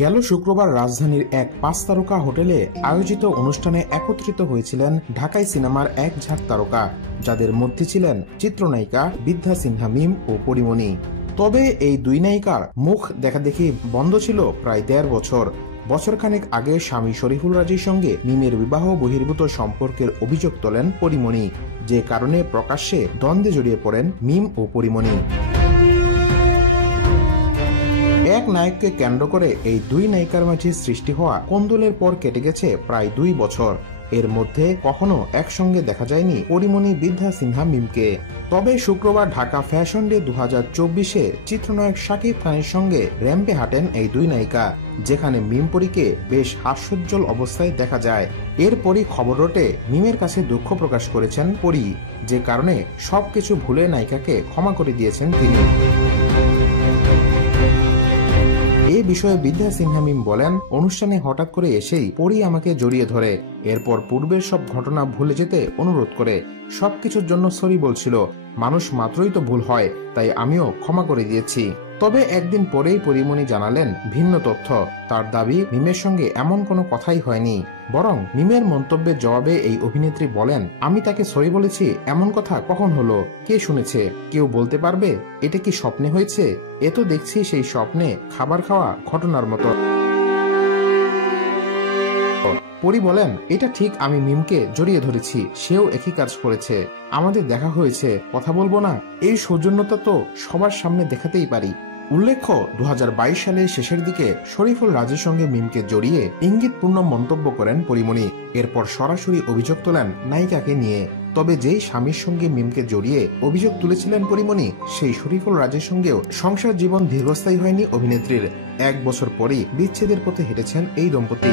গেল শুক্রবার রাজধানীর এক 5 তারকা হোটেলে আয়োজিত অনুষ্ঠানে একত্রিত হয়েছিলেন ঢাকাই সিনেমার এক ঝাঁক তারকা, যাদের মধ্যে ছিলেন চিত্রনায়িকা বিদ্যা সিনহা মিম ও পরিমণি। তবে এই দুই নায়িকার মুখ দেখাদেখি বন্ধ ছিল প্রায় 1.5 বছর। বছরখানেক আগে স্বামী শরীফুল রাজীর সঙ্গে মিমের বিবাহ বহির্ভূত সম্পর্কের অভিযোগ তোলেন পরিমণি, যে কারণে প্রকাশ্যে দ্বন্দ্বে জড়িয়ে পড়েন মিম ও পরিমণি। এক নায়ককে কেন্দ্র করে এই দুই নায়িকার মাঝে সৃষ্টি হওয়া কোন্দলের পর কেটে গেছে প্রায় 2 বছর। এর মধ্যে কখনো একসঙ্গে দেখা যায়নি পরিমণি বিদ্যা সিনহা মিমকে। তবে শুক্রবার ঢাকা ফ্যাশন ডে 2024-এ চিত্রনায়ক শাকিব খানের সঙ্গে র্যাম্পে হাঁটেন এই দুই নায়িকা, যেখানে মিম পরীকে বেশ হাস্যোজ্জ্বল অবস্থায় দেখা যায়। এরপরই খবর রটে মিমের কাছে দুঃখ প্রকাশ করেছেন পরি, যে কারণে সবকিছু ভুলে নায়িকাকে ক্ষমা করে দিয়েছেন তিনি। এ বিষয়ে বিদ্যা সিনহা মিম বলেন, অনুষ্ঠানে হঠাৎ করে এসেই পরি আমাকে জড়িয়ে ধরে, এরপর পূর্বের সব ঘটনা ভুলে যেতে অনুরোধ করে। সবকিছুর জন্য সরি বলছিল। মানুষ মাত্রই তো ভুল হয়, তাই আমিও ক্ষমা করে দিয়েছি। তবে একদিন পরেই পরিমণি জানালেন ভিন্ন তথ্য। তার দাবি, মিমের সঙ্গে এমন কোনো কথাই হয়নি, বরং মিমের মন্তব্যের জবাবে এই অভিনেত্রী বলেন, আমি তাকে সরি বলেছি এমন কথা কখন হলো, কে শুনেছে, কেউ বলতে পারবে? এটা কি স্বপ্নে হয়েছে? এ তো দেখছি সেই স্বপ্নে খাবার খাওয়া ঘটনার মতো। পরি বলেন, এটা ঠিক, আমি মিমকে জড়িয়ে ধরেছি, সেও একই কাজ করেছে, আমাদের দেখা হয়েছে, কথা বলবো না? এই সৌজন্যতা তো সবার সামনে দেখাতেই পারি। উল্লেখ্য, 2022 সালের শেষের দিকে শরীফুল রাজীর সঙ্গে মিমকে জড়িয়ে ইঙ্গিতপূর্ণ মন্তব্য করেন পরিমণি। এরপর সরাসরি অভিযোগ তোলেন নায়িকাকে নিয়ে। তবে যেই স্বামীর সঙ্গে মিমকে জড়িয়ে অভিযোগ তুলেছিলেন পরিমণি, সেই শরীফুল রাজের সঙ্গেও সংসার জীবন দীর্ঘস্থায়ী হয়নি অভিনেত্রীর। 1 বছর পরই বিচ্ছেদের পথে হেঁটেছেন এই দম্পতি।